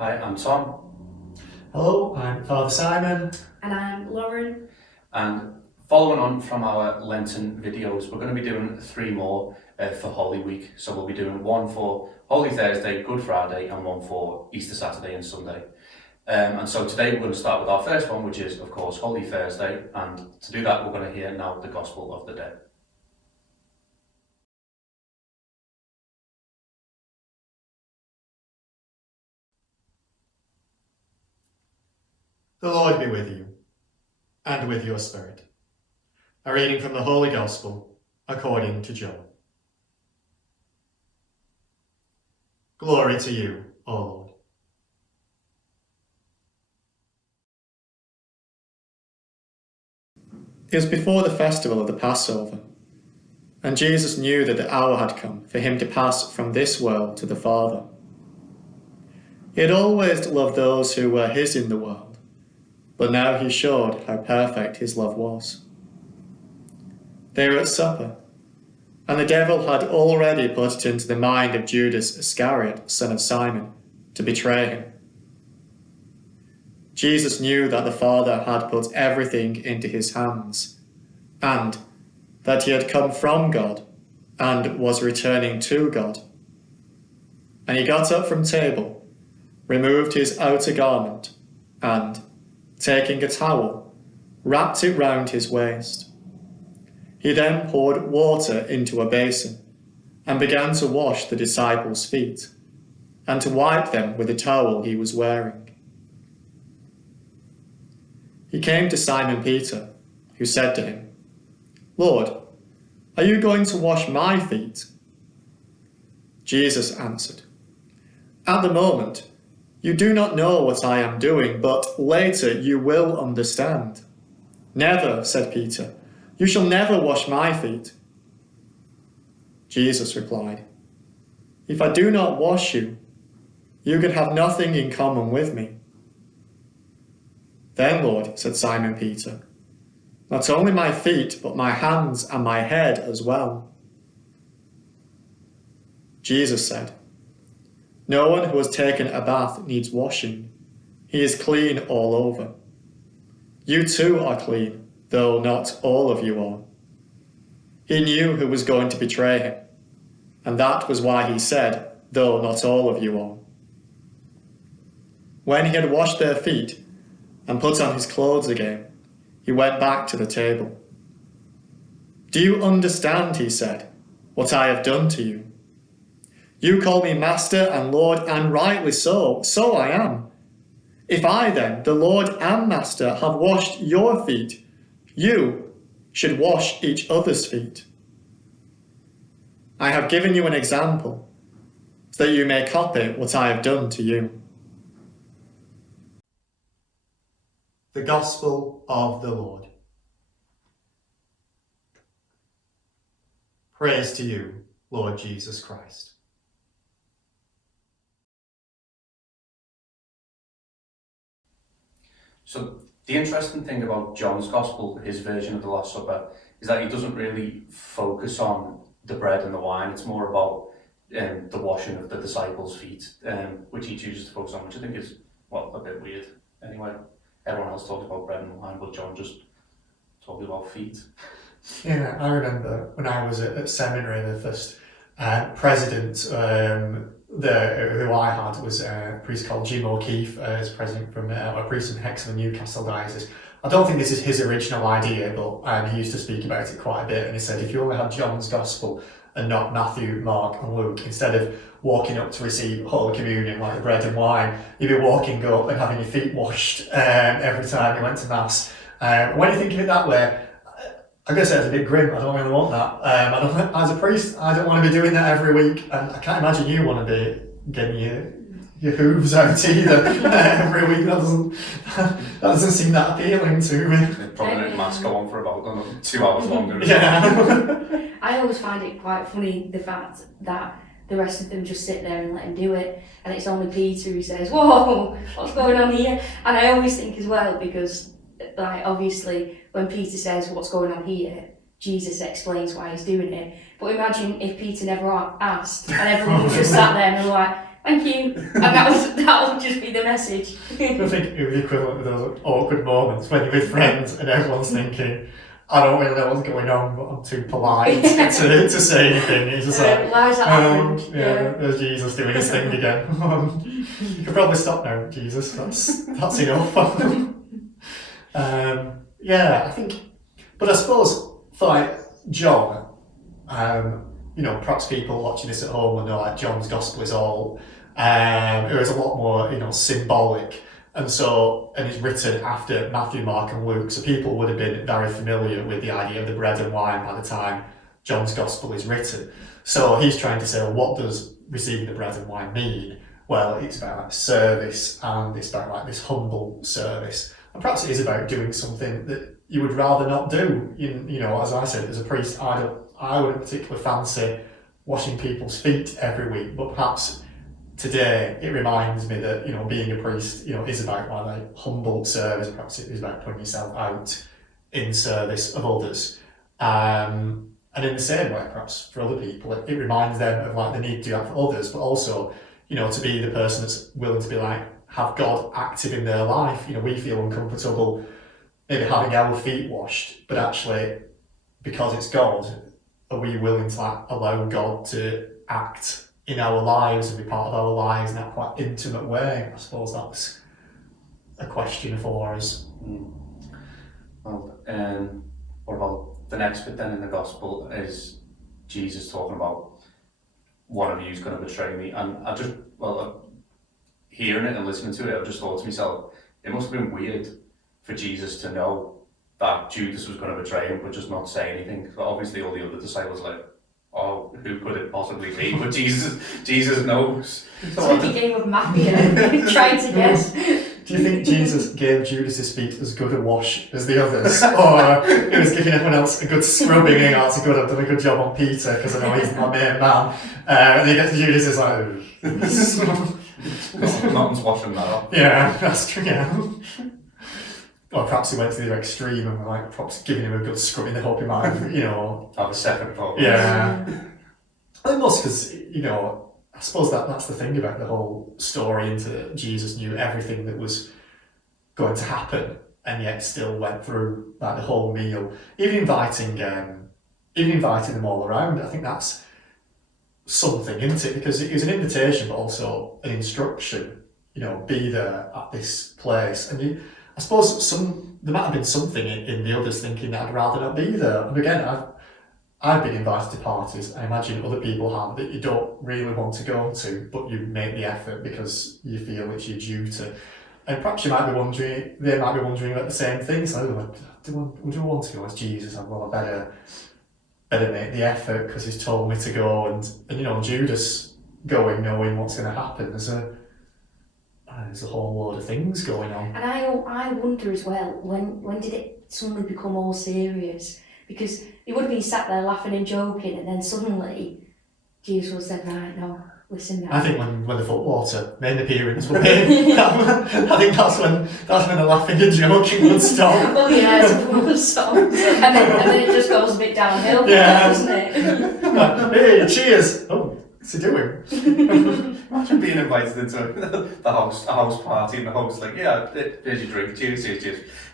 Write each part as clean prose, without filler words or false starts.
Hi, I'm Tom. Hello, I'm Father Simon. And I'm Lauren. And following on from our Lenten videos, we're going to be doing 3 more for Holy Week. So we'll be doing one for Holy Thursday, Good Friday, and one for Easter Saturday and Sunday. And so today we're going to start with our first one, which is, of course, Holy Thursday. And to do that, we're going to hear now the Gospel of the Day. The Lord be with you, and with your spirit. A reading from the Holy Gospel according to John. Glory to you, O Lord. It was before the festival of the Passover, and Jesus knew that the hour had come for him to pass from this world to the Father. He had always loved those who were his in the world, but now he showed how perfect his love was. They were at supper, and the devil had already put it into the mind of Judas Iscariot, son of Simon, to betray him. Jesus knew that the Father had put everything into his hands, and that he had come from God and was returning to God. And he got up from table, removed his outer garment, and, taking a towel, wrapped it round his waist. He then poured water into a basin and began to wash the disciples' feet and to wipe them with the towel he was wearing. He came to Simon Peter, who said to him, "Lord, are you going to wash my feet?" Jesus answered, "At the moment, you do not know what I am doing, but later you will understand." "Never," said Peter, "you shall never wash my feet." Jesus replied, "If I do not wash you, you can have nothing in common with me." "Then, Lord," said Simon Peter, "not only my feet, but my hands and my head as well." Jesus said, "No one who has taken a bath needs washing. He is clean all over. You too are clean, though not all of you are." He knew who was going to betray him, and that was why he said, "Though not all of you are." When he had washed their feet and put on his clothes again, he went back to the table. "Do you understand," he said, "what I have done to you? You call me Master and Lord, and rightly so, so I am. If I then, the Lord and Master, have washed your feet, you should wash each other's feet. I have given you an example, so that you may copy what I have done to you." The Gospel of the Lord. Praise to you, Lord Jesus Christ. So the interesting thing about John's Gospel, his version of the Last Supper, is that he doesn't really focus on the bread and the wine. It's more about the washing of the disciples' feet, which he chooses to focus on, which I think is, well, a bit weird. Anyway, everyone else talks about bread and wine, but John just talks about feet. Yeah, I remember when I was at seminary, the first president who I had was a priest called Jim O'Keefe as president from a priest in Hexham and Newcastle diocese. I don't think this is his original idea, but he used to speak about it quite a bit, and he said if you only had John's Gospel and not Matthew, Mark and Luke, instead of walking up to receive Holy Communion like the bread and wine, you'd be walking up and having your feet washed every time you went to Mass. When you think of it that way, I guess it's a bit grim. I don't really want that. As a priest, I don't want to be doing that every week, and I can't imagine you want to be getting your hooves out either every week. That doesn't seem that appealing to me. Probably make Mass go on for about 2 hours longer. Yeah. I always find it quite funny, the fact that the rest of them just sit there and let him do it, and it's only Peter who says, "Whoa, what's going on here?" And I always think as well, because like obviously when Peter says what's going on here, Jesus explains why he's doing it. But imagine if Peter never asked and everyone was just sat there and were like, thank you. And that would just be the message. I think it would be equivalent to those awkward moments when you're with friends and everyone's thinking, I don't really know what's going on, but I'm too polite to say anything. It's just like, why has that happened? There's Jesus doing his thing again. You could probably stop now, Jesus. That's enough. I think, but I suppose for like John, perhaps people watching this at home will know like John's gospel is all, it was a lot more, symbolic. And it's written after Matthew, Mark and Luke, so people would have been very familiar with the idea of the bread and wine by the time John's Gospel is written. So he's trying to say, well, what does receiving the bread and wine mean? Well, it's about like service, and it's about like this humble service. And perhaps it is about doing something that you would rather not do. As I said, as a priest, I wouldn't particularly fancy washing people's feet every week, but perhaps today it reminds me that being a priest is about like humble service. Perhaps it is about putting yourself out in service of others, and in the same way perhaps for other people it reminds them of like the need to do that for others, but also to be the person that's willing to be like have God active in their life. We feel uncomfortable maybe having our feet washed, but actually because it's God, are we willing to like allow God to act in our lives and be part of our lives in that quite intimate way? I suppose that's a question for us. Well, what about the next bit then in the gospel is Jesus talking about one of you is going to betray me, and hearing it and listening to it, I just thought to myself, it must have been weird for Jesus to know that Judas was going to betray him but just not say anything. But obviously all the other disciples were like, oh, who could it possibly be? But Jesus knows. It's like a game of Mafia, trying to guess. Do you think Jesus gave Judas's feet as good a wash as the others? Or he was giving everyone else a good scrubbing? That's a good, I've done a good job on Peter because I know he's my main man. And then he gets to Judas, is like, Nothing's washing that up. Yeah, that's true, yeah. Or perhaps he went to the other extreme and like perhaps giving him a good scrubbing to help him out, Have a second thought. Yeah. I think most because, I suppose that's the thing about the whole story, into Jesus knew everything that was going to happen and yet still went through like the whole meal. Even inviting them all around, I think that's something, isn't it? Because it was an invitation but also an instruction, be there at this place. And I suppose there might have been something in the others thinking that I'd rather not be there. And again, I've been invited to parties, I imagine other people have, that you don't really want to go to, but you make the effort because you feel it's your duty. And perhaps they might be wondering about the same thing. So, would you want to go as Jesus? Well, I better make the effort because he's told me to go. And Judas going, knowing what's going to happen. There's a whole load of things going on. And I wonder as well, when did it suddenly become all serious? Because he would have been sat there laughing and joking, and then suddenly Jesus was said, right, no, listen now. I think when the footwater made an appearance would be, I think that's when the laughing and joking would stop. Oh yeah, I suppose so. And then it just goes a bit downhill, doesn't it? Hey, cheers! Oh, what's he doing? Imagine being invited into a house party and the host's like, yeah, here's your drink, cheers.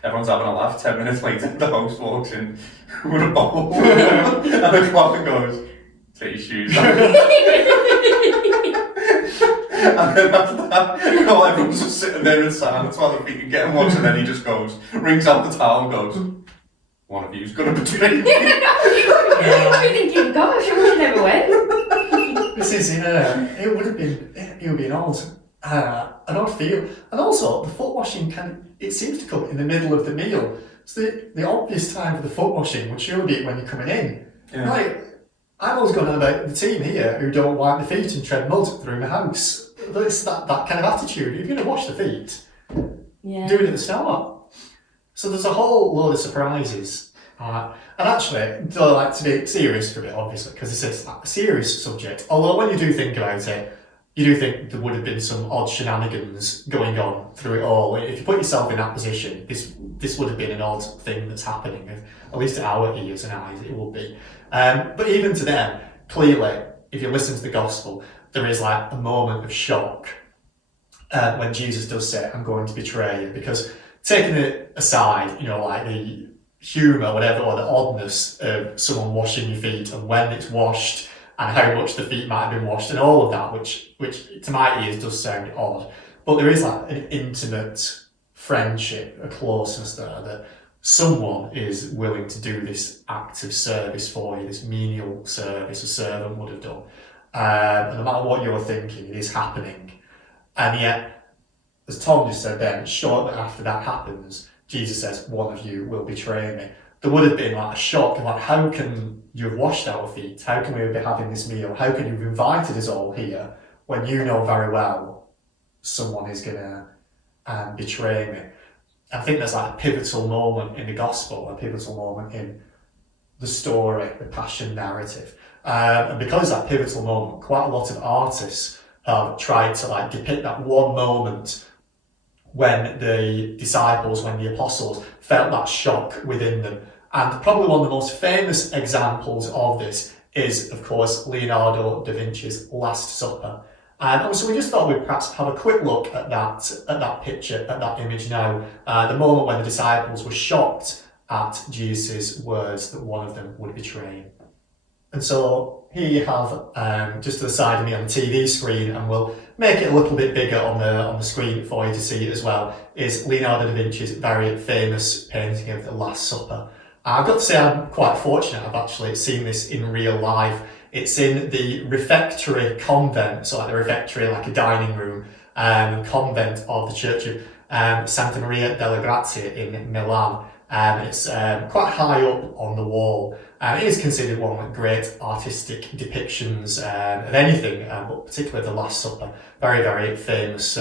Everyone's having a laugh. 10 minutes later, the host walks in with a bowl and the clock goes, take your shoes off. And then after that, everyone's just sitting there in silence while the feet are getting washed, and then he just goes, rings out the towel and goes, one of you's going to betray me. I've been thinking, gosh, I wish I never went. This is, it would be an odd feel. And also, the foot washing it seems to come in the middle of the meal. So the obvious time for the foot washing would surely be when you're coming in. Yeah. Like, I've always gone on about the team here who don't wipe their feet and tread mud through the house. It's that kind of attitude. If you're going to wash the feet, do it at the start. So there's a whole load of surprises. And actually, though I like to be serious for a bit, obviously, because it's a serious subject. Although when you do think about it, you do think there would have been some odd shenanigans going on through it all. If you put yourself in that position, this would have been an odd thing that's happening. At least to our ears and eyes, it would be. But even to them, clearly, if you listen to the gospel, there is like a moment of shock when Jesus does say, I'm going to betray you. Because taking it aside, you know, like the humour, whatever, or the oddness of someone washing your feet and when it's washed and how much the feet might have been washed and all of that, which to my ears does sound odd. But there is like an intimate friendship, a closeness there, that someone is willing to do this act of service for you, this menial service a servant would have done. And no matter what you're thinking, it is happening. And yet, as Tom just said then, shortly after that happens, Jesus says, one of you will betray me. There would have been like a shock of like, how can you have washed our feet? How can we be having this meal? How can you have invited us all here when you know very well someone is going to betray me? I think there's like a pivotal moment in the gospel, a pivotal moment in the story, the passion narrative. And because of that pivotal moment, quite a lot of artists have tried to like depict that one moment when the disciples, when the apostles felt that shock within them. And probably one of the most famous examples of this is, of course, Leonardo da Vinci's Last Supper. And so we just thought we'd perhaps have a quick look at that picture, at that image now, the moment when the disciples were shocked at Jesus' words that one of them would betray him. And so here you have, just to the side of me on the TV screen, and we'll make it a little bit bigger on the screen for you to see it as well, is Leonardo da Vinci's very famous painting of the Last Supper. I've got to say I'm quite fortunate. I've actually seen this in real life. It's in the refectory convent, so like the refectory, like a dining room, convent of the Church of Santa Maria delle Grazie in Milan. It's quite high up on the wall. It is considered one of the great artistic depictions of anything, but particularly the Last Supper. Very, very famous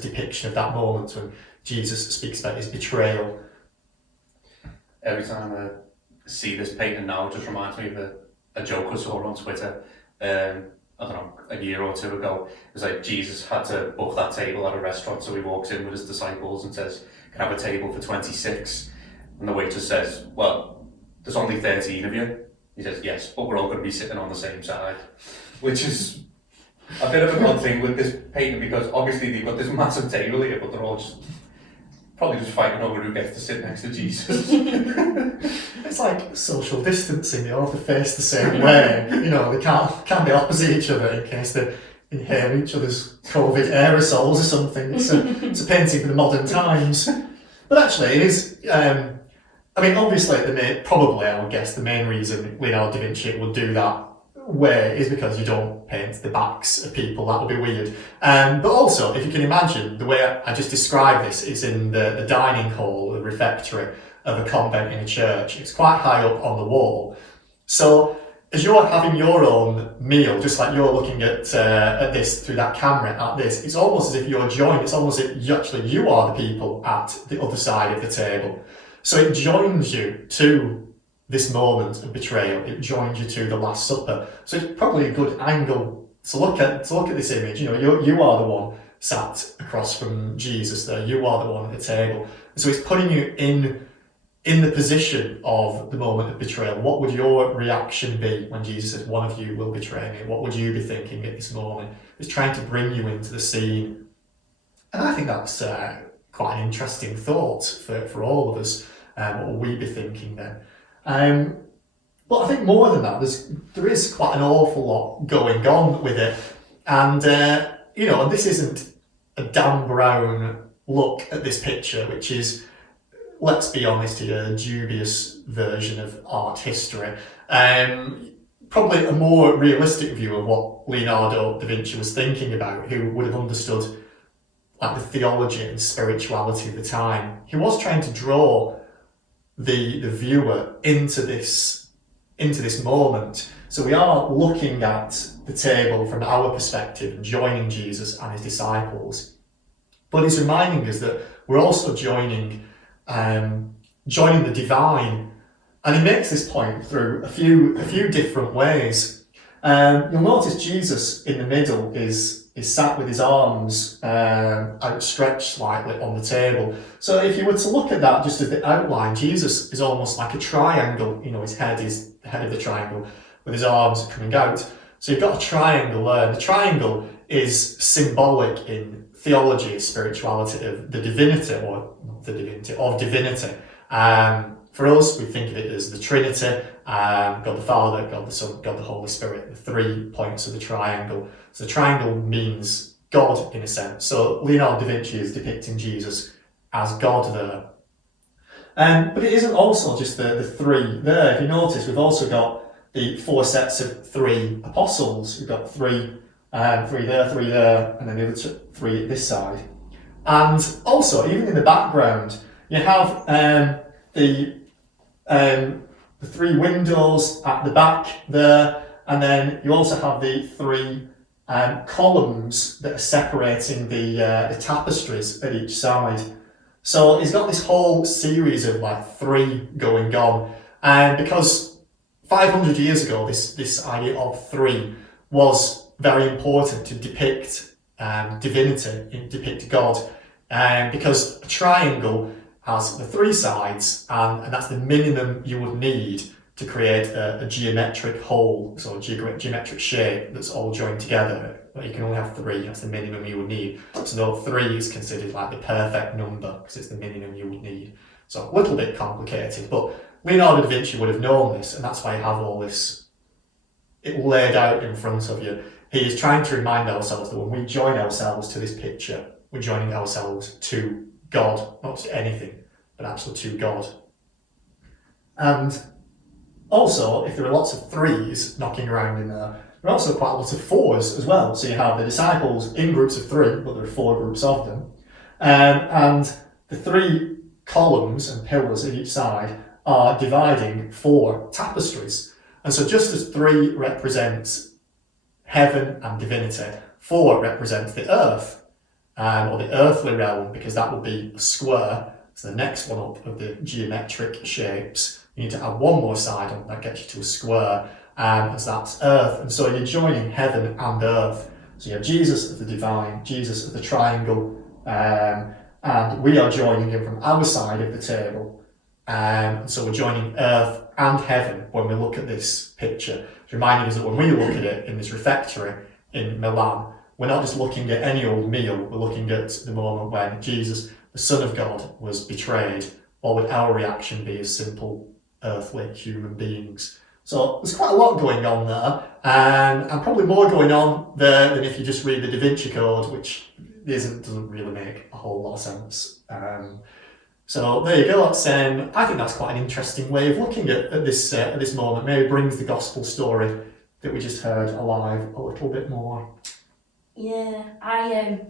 depiction of that moment when Jesus speaks about his betrayal. Every time I see this painting now, it just reminds me of a joke I saw on Twitter. I don't know, a year or two ago. It was like Jesus had to book that table at a restaurant, so he walks in with his disciples and says, "Can I have a table for 26?" And the waitress says, "Well, there's only 13 of you." He says, "Yes, but we're all going to be sitting on the same side," which is a bit of an odd thing with this painting, because obviously they've got this massive table here, but they're all probably just fighting over who gets to sit next to Jesus. It's like social distancing, they all have to face the same way. You know, they can't be opposite each other in case they inhale each other's COVID aerosols or something. It's a painting for the modern times. But actually, it is. I mean, obviously, probably I would guess the main reason Leonardo da Vinci would do that way is because you don't paint the backs of people. That would be weird. But also, if you can imagine, the way I just described this is in the dining hall, the refectory of a convent in a church. It's quite high up on the wall. So as you're having your own meal, just like you're looking at this through that camera at this, it's almost as if you're joined. It's almost as if you are the people at the other side of the table. So it joins you to this moment of betrayal. It joins you to the Last Supper. So it's probably a good angle to look at this image. You know, you are the one sat across from Jesus there. You are the one at the table. So it's putting you in the position of the moment of betrayal. What would your reaction be when Jesus says, "One of you will betray me"? What would you be thinking at this moment? It's trying to bring you into the scene. And I think that's quite an interesting thought for all of us. What will we be thinking then? But I think more than that, there is quite an awful lot going on with it. And, and this isn't a Dan Brown look at this picture, which is, let's be honest here, a dubious version of art history. Probably a more realistic view of what Leonardo da Vinci was thinking about, who would have understood like the theology and spirituality of the time. He was trying to draw the viewer into this moment. So we are looking at the table from our perspective, joining Jesus and his disciples. But he's reminding us that we're also joining the divine. And he makes this point through a few different ways. You'll notice Jesus in the middle is sat with his arms outstretched slightly on the table. So if you were to look at that just as the outline, Jesus is almost like a triangle. You know, his head is the head of the triangle with his arms coming out. So you've got a triangle there. The triangle is symbolic in theology, spirituality of the divinity, or not the divinity, of divinity. For us, we think of it as the Trinity, God the Father, God the Son, God the Holy Spirit, the 3 points of the triangle. So the triangle means God in a sense. So Leonardo da Vinci is depicting Jesus as God there. But it isn't also just the 3 there. If you notice, we've also got the 4 sets of 3 apostles. We've got 3 there, 3 there, and then the other 3 at this side. And also, even in the background, you have the 3 windows at the back there, and then you also have the 3 columns that are separating the tapestries at each side. So he's got this whole series of like 3 going on, and because 500 years ago this idea of 3 was very important to depict divinity, depict God, because a triangle has the 3 sides, and that's the minimum you would need to create a geometric whole, so a geometric shape that's all joined together. But you can only have 3, that's the minimum you would need. So 3 is considered like the perfect number because it's the minimum you would need. So a little bit complicated, but Leonardo da Vinci would have known this, and that's why you have all this it laid out in front of you. He is trying to remind ourselves that when we join ourselves to this picture, we're joining ourselves to God, not to anything, but actually to God. And also, if there are lots of 3s knocking around in there, there are also quite a lot of 4s as well. So you have the disciples in groups of 3, but there are 4 groups of them. And the 3 columns and pillars at each side are dividing 4 tapestries. And so just as 3 represents heaven and divinity, 4 represents the earth, or the earthly realm, because that would be a square. So the next one up of the geometric shapes, you need to add 1 more side on, that gets you to a square, as that's earth. And so you're joining heaven and earth. So you have Jesus as the divine, Jesus as the triangle, and we are joining him from our side of the table. And so we're joining earth and heaven when we look at this picture. It's reminding us that when we look at it in this refectory in Milan, we're not just looking at any old meal, we're looking at the moment when Jesus, the Son of God, was betrayed. What would our reaction be as simple earthly human beings? So there's quite a lot going on there, and probably more going on there than if you just read the Da Vinci Code, which doesn't really make a whole lot of sense. So there you go. That's, I think that's quite an interesting way of looking at this moment. Maybe brings the gospel story that we just heard alive a little bit more. Yeah, I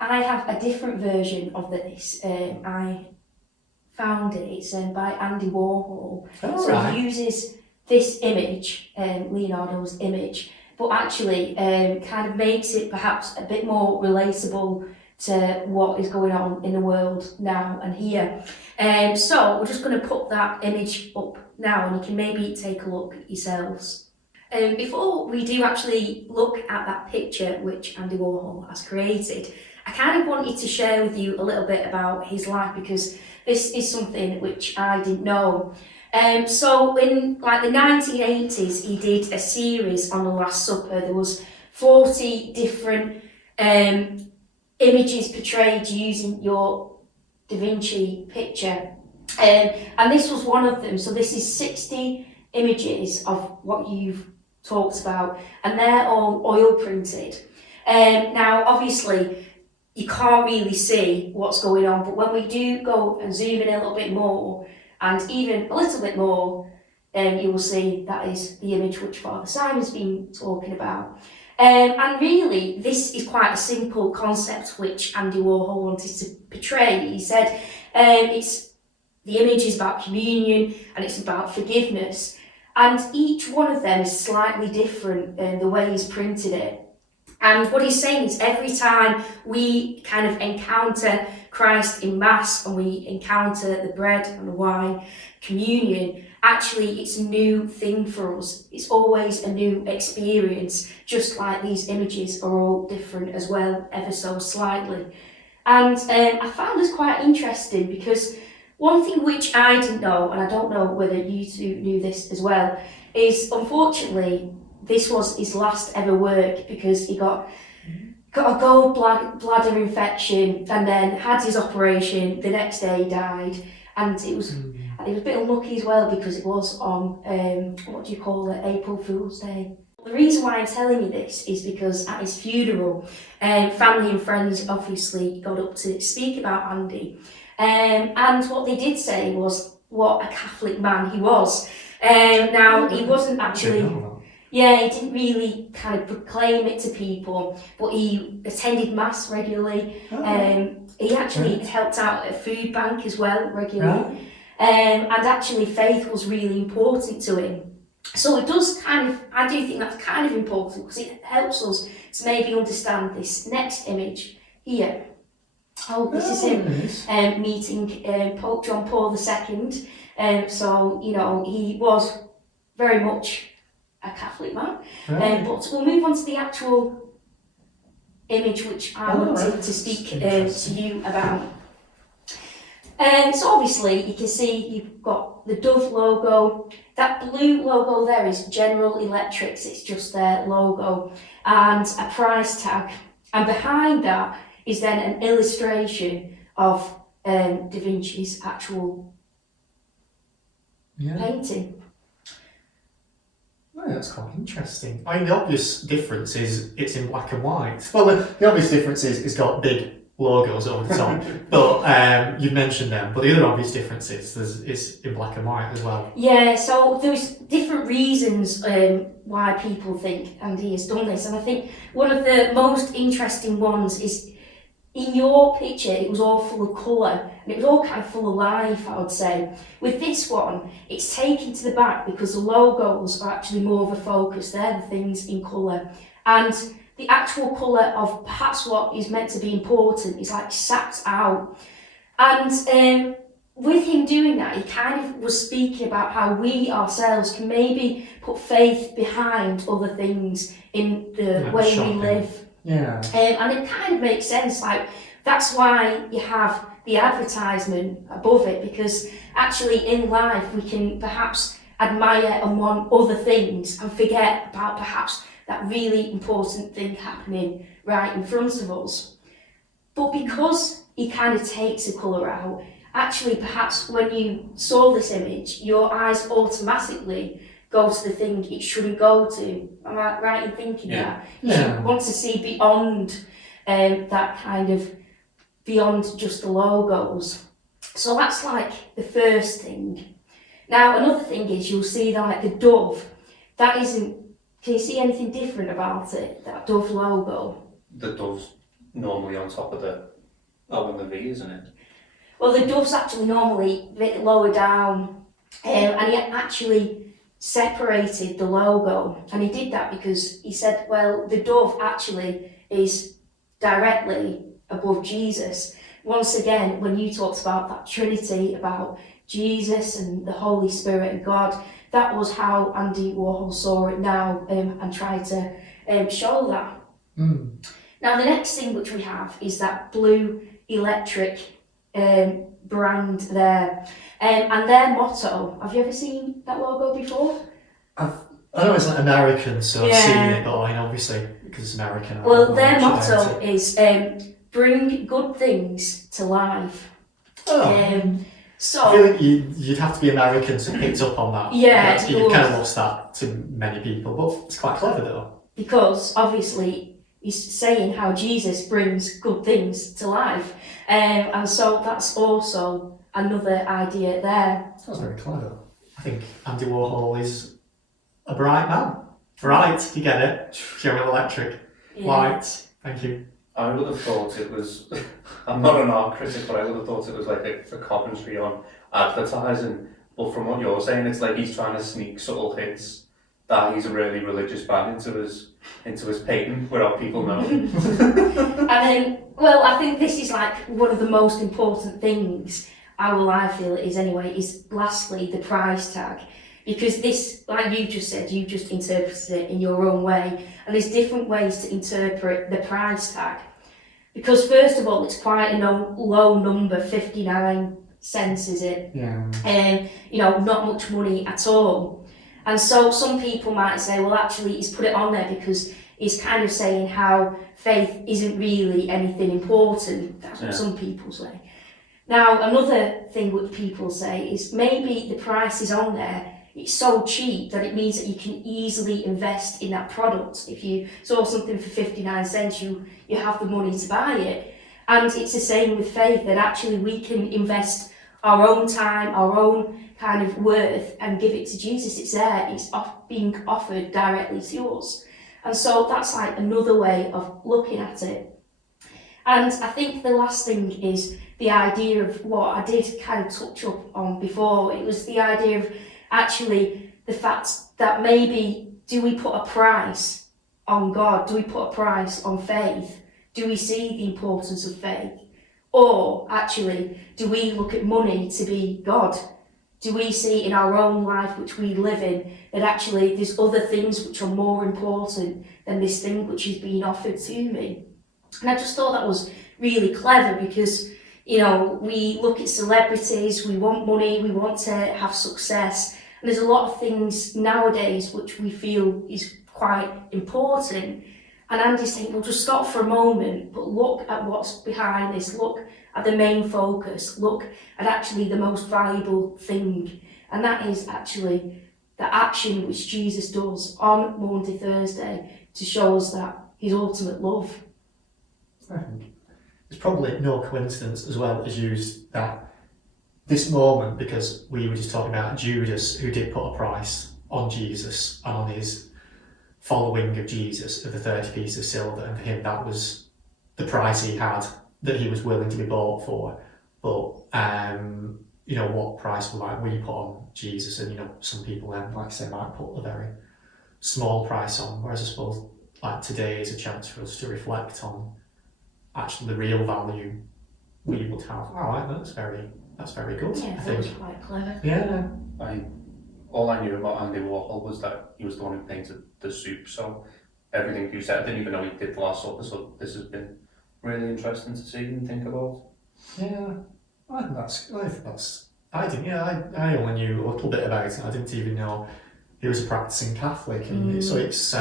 have a different version of this. I found it. It's by Andy Warhol. So he uses this image, Leonardo's image, but actually kind of makes it perhaps a bit more relatable to what is going on in the world now and here. So we're just going to put that image up now, and you can maybe take a look yourselves. Before we do actually look at that picture which Andy Warhol has created, I kind of wanted to share with you a little bit about his life, because this is something which I didn't know. So in like the 1980s, he did a series on the Last Supper. There was 40 different images portrayed using your Da Vinci picture, and this was one of them. So this is 60 images of what you've talked about, and they're all oil printed. Now obviously you can't really see what's going on, but when we do go and zoom in a little bit more, and even a little bit more, you will see that is the image which Father Simon's been talking about. And really, this is quite a simple concept which Andy Warhol wanted to portray. He said the image is about communion and it's about forgiveness. And each one of them is slightly different in the way he's printed it. And what he's saying is every time we kind of encounter Christ in Mass and we encounter the bread and the wine, communion, actually it's a new thing for us. It's always a new experience, just like these images are all different as well, ever so slightly. And I found this quite interesting, because one thing which I didn't know, and I don't know whether you two knew this as well, is unfortunately this was his last ever work because he got a gallbladder infection and then had his operation. The next day he died, and it was a bit unlucky as well because it was on April Fool's Day. The reason why I'm telling you this is because at his funeral, family and friends obviously got up to speak about Andy, and what they did say was what a Catholic man he was. Now he wasn't actually. Yeah, he didn't really kind of proclaim it to people, but he attended mass regularly. He actually helped out at a food bank as well regularly. And actually faith was really important to him. So it does I do think that's kind of important because it helps us to maybe understand this next image here. Oh, this is him meeting Pope John Paul II. So, you know, he was very much a Catholic man. But we'll move on to the actual image which I wanted to speak to you about. So obviously you can see you've got the Dove logo. That blue logo there is General Electric's, it's just their logo, and a price tag. And behind that is then an illustration of Da Vinci's actual painting. Oh, that's quite interesting. I mean, the obvious difference is it's in black and white. Well, the obvious difference is it's got big logos over the top, but you've mentioned them. But the other obvious difference is it's in black and white as well. Yeah, so there's different reasons why people think Andy has done this, and I think one of the most interesting ones is in your picture, it was all full of colour, and it was all kind of full of life, I would say. With this one, it's taken to the back because the logos are actually more of a focus. They're the things in colour. And the actual colour of perhaps what is meant to be important is like sapped out. And with him doing that, he kind of was speaking about how we ourselves can maybe put faith behind other things in the way we live. Yeah. And it kind of makes sense, like that's why you have the advertisement above it, because actually in life we can perhaps admire and want other things and forget about perhaps that really important thing happening right in front of us. But because he kind of takes the colour out, actually perhaps when you saw this image, your eyes automatically go to the thing it shouldn't go to. Am I right in thinking that? You should want to see beyond that kind of, beyond just the logos. So that's like the first thing. Now another thing is you'll see that like the dove, that isn't, can you see anything different about it, that dove logo? The dove's normally on top of the O and the V, isn't it? Well, the dove's actually normally a bit lower down, and he actually separated the logo, and he did that because he said, well, the dove actually is directly above Jesus. Once again, when you talked about that Trinity, about Jesus and the Holy Spirit and God, that was how Andy Warhol saw it now, and tried to show that. Now the next thing which we have is that blue electric brand there, and their motto, have you ever seen that logo before? I know it's like American, so I've seen it, but I mean, obviously because it's American. Well, their motto is bring good things to life. So I feel like you'd have to be American to pick up on that. Yeah, you kind of lost that to many people, but it's quite clever though. Because obviously he's saying how Jesus brings good things to life, and so that's also another idea there. That's very clever. I think Andy Warhol is a bright man. Bright, you get it? General Electric. Light. Thank you. I would have thought it was, I'm not an art critic, but I would have thought it was like a commentary on advertising. But from what you're saying, it's like he's trying to sneak subtle hints that he's a really religious man into his painting without people knowing. And then, well, I think this is like one of the most important things, I feel it is anyway, is lastly the price tag. Because this, like you just said, you just interpreted it in your own way, and there's different ways to interpret the price tag. Because first of all, it's quite a low number, 59 cents is it? Yeah. You know, not much money at all. And so some people might say, well, actually, he's put it on there because he's kind of saying how faith isn't really anything important. That's what some people say. Now, another thing which people say is maybe the price is on there. It's so cheap that it means that you can easily invest in that product. If you saw something for 59 cents, you have the money to buy it. And it's the same with faith, that actually we can invest our own time, our own kind of worth, and give it to Jesus. It's there, it's being offered directly to us. And so that's like another way of looking at it. And I think the last thing is the idea of what I did kind of touch up on before. It was the idea of actually the fact that maybe, do we put a price on God? Do we put a price on faith? Do we see the importance of faith? Or actually, do we look at money to be God? Do we see in our own life which we live in that actually there's other things which are more important than this thing which is being offered to me? And I just thought that was really clever because, you know, we look at celebrities, we want money, we want to have success, and there's a lot of things nowadays which we feel is quite important. And Andy's saying, well, just stop for a moment, but look at what's behind this, look at the main focus, look at actually the most valuable thing. And that is actually the action which Jesus does on Maundy Thursday to show us that his ultimate love. I think it's probably no coincidence as well as used that this moment, because we were just talking about Judas, who did put a price on Jesus and on his following of Jesus of the 30 pieces of silver, and for him that was the price he had that he was willing to be bought for. But you know, what price might we put on Jesus? And you know, some people then, like I say, might put a very small price on, whereas I suppose like today is a chance for us to reflect on actually the real value we would have. All right, that's very good. Yeah, I that was think. quite clever. Yeah. All I knew about Andy Warhol was that he was the one who painted the soup. So everything you said, I didn't even know he did the Last Supper. So this has been really interesting to see and think about. Yeah, I think that's. I didn't. Yeah, I only knew a little bit about it. I didn't even know he was a practicing Catholic, and so it's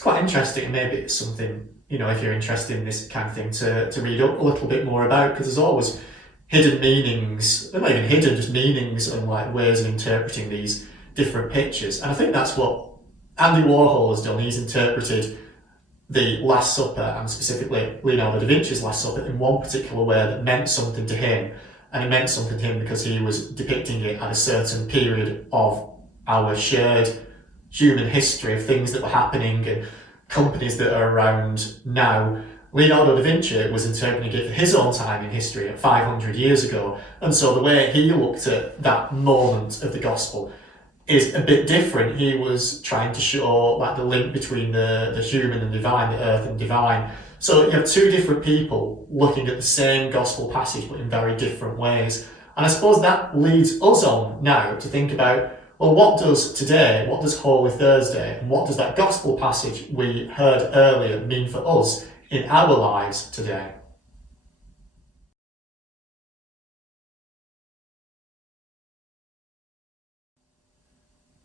quite interesting. Maybe it's something, you know, if you're interested in this kind of thing, to read up a little bit more about, because there's always hidden meanings, they're not even hidden, just meanings and like ways of interpreting these different pictures. And I think that's what Andy Warhol has done. He's interpreted the Last Supper, and specifically Leonardo da Vinci's Last Supper, in one particular way that meant something to him. And it meant something to him because he was depicting it at a certain period of our shared human history of things that were happening and companies that are around now. Leonardo da Vinci was interpreting it for his own time in history at 500 years ago. And so the way he looked at that moment of the gospel is a bit different. He was trying to show like the link between the human and divine, the earth and divine. So you have two different people looking at the same gospel passage but in very different ways. And I suppose that leads us on now to think about, well, what does Holy Thursday, and what does that gospel passage we heard earlier mean for us in our lives today?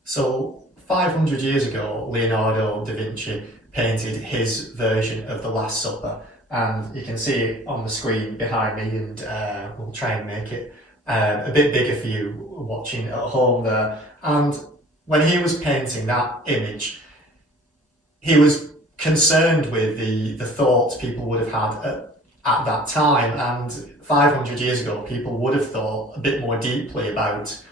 So 500 years ago, Leonardo da Vinci painted his version of the Last Supper, and you can see it on the screen behind me, and we'll try and make it a bit bigger for you watching at home there. And when he was painting that image, he was concerned with the thoughts people would have had at that time. And 500 years ago, people would have thought a bit more deeply about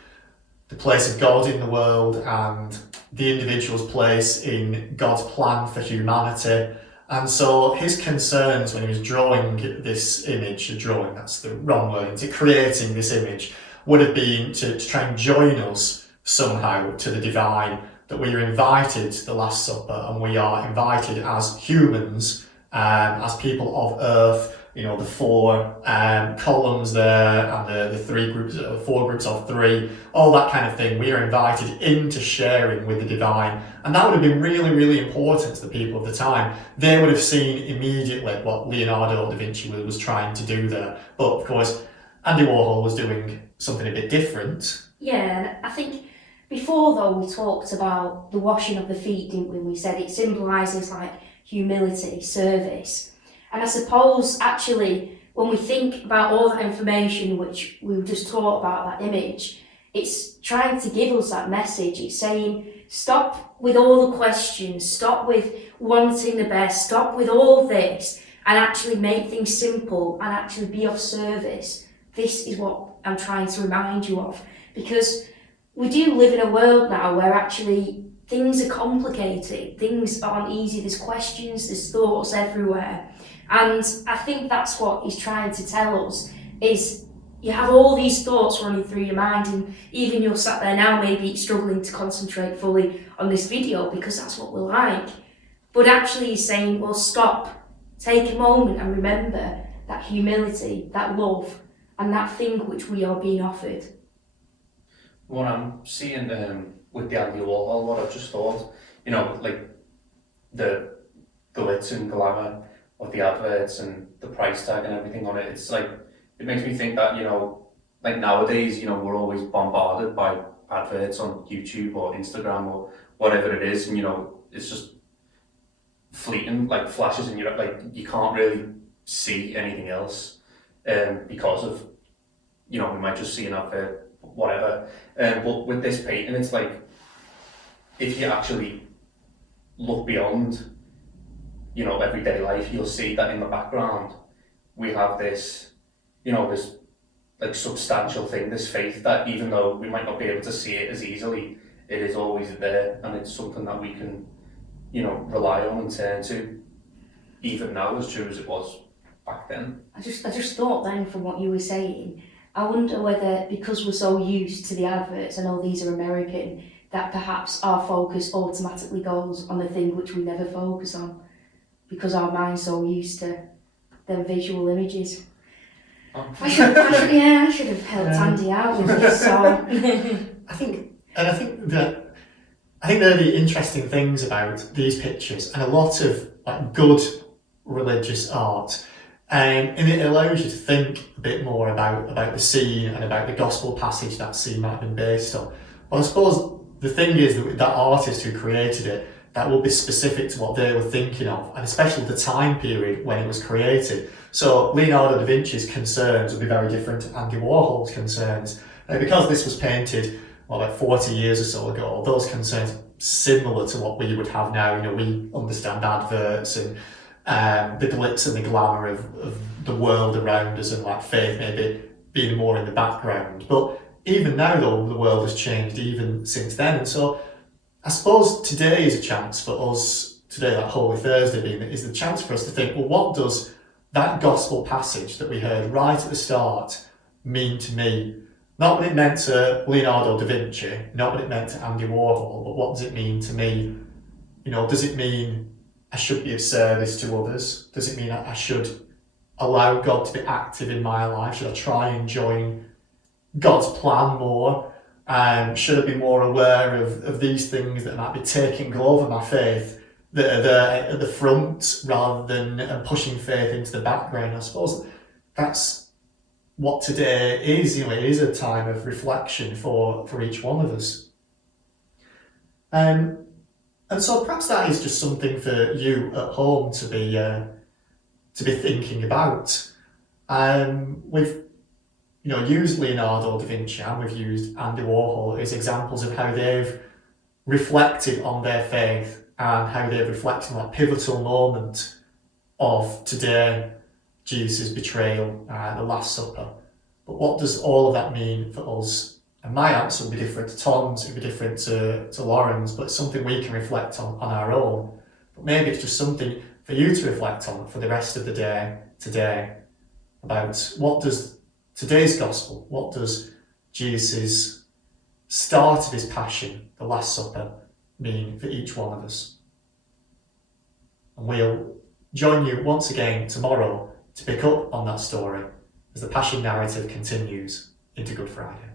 the place of God in the world and the individual's place in God's plan for humanity. And so his concerns when he was drawing this image, that's the wrong word, into creating this image, would have been to try and join us somehow to the divine, that we are invited to the Last Supper, and we are invited as humans, as people of earth, you know, the four columns there, and the three groups, four groups of three, all that kind of thing. We are invited into sharing with the divine. And that would have been really, really important to the people of the time. They would have seen immediately what Leonardo da Vinci was trying to do there. But of course, Andy Warhol was doing something a bit different. Yeah, and I think Before though, we talked about the washing of the feet, didn't we? We said it symbolises like humility, service. And I suppose actually when we think about all that information which we just taught about that image, it's trying to give us that message. It's saying, stop with all the questions, stop with wanting the best, stop with all this, and actually make things simple and actually be of service. This is what I'm trying to remind you of, because we do live in a world now where actually things are complicated, things aren't easy, there's questions, there's thoughts everywhere. And I think that's what he's trying to tell us, is you have all these thoughts running through your mind, and even you're sat there now maybe struggling to concentrate fully on this video because that's what we're like. But actually he's saying, well, stop, take a moment and remember that humility, that love, and that thing which we are being offered. What I'm seeing with the Andy Warhol, what I've just thought, you know, like the glitz and glamour of the adverts and the price tag and everything on it, it's like, it makes me think that, you know, like nowadays, you know, we're always bombarded by adverts on YouTube or Instagram or whatever it is, and, you know, it's just fleeting, like flashes, and you're like, you can't really see anything else because of, you know, we might just see an advert, whatever. But with this painting, it's like, if you actually look beyond, you know, everyday life, you'll see that in the background we have this, you know, this like substantial thing, this faith that even though we might not be able to see it as easily, it is always there, and it's something that we can, you know, rely on and turn to, even now, as true as it was back then. I just thought then, from what you were saying, I wonder whether, because we're so used to the adverts, I know these are American, that perhaps our focus automatically goes on the thing which we never focus on, because our mind's so used to them visual images. I should have helped Andy out with this song. I think they're the interesting things about these pictures, and a lot of like good religious art, and it allows you to think a bit more about the scene and about the gospel passage that scene might have been based on. But I suppose the thing is that artist who created it, that will be specific to what they were thinking of, and especially the time period when it was created. So Leonardo da Vinci's concerns would be very different to Andy Warhol's concerns. Because this was painted, well, like 40 years or so ago, those concerns similar to what we would have now. You know, we understand adverts and the glitz and the glamour of the world around us, and like faith maybe being more in the background. But even now, though, the world has changed even since then. And so I suppose today is a chance for us, today, that Holy Thursday being, is the chance for us to think, well, what does that gospel passage that we heard right at the start mean to me? Not what it meant to Leonardo da Vinci, not what it meant to Andy Warhol, but what does it mean to me? You know, does it mean I should be of service to others? Does it mean I should allow God to be active in my life? Should I try and join God's plan more? Should I be more aware of these things that might be taking over my faith, that are there at the front rather than pushing faith into the background? I suppose that's what today is. You know, it is a time of reflection for each one of us. And so perhaps that is just something for you at home to be thinking about. We've used Leonardo da Vinci, and we've used Andy Warhol as examples of how they've reflected on their faith and how they've reflected on that pivotal moment of today, Jesus' betrayal, the Last Supper. But what does all of that mean for us? And my answer would be different to Tom's, it would be different to Lauren's, but it's something we can reflect on our own. But maybe it's just something for you to reflect on for the rest of the day today, about what does today's gospel, what does Jesus' start of his passion, the Last Supper, mean for each one of us? And we'll join you once again tomorrow to pick up on that story as the Passion narrative continues into Good Friday.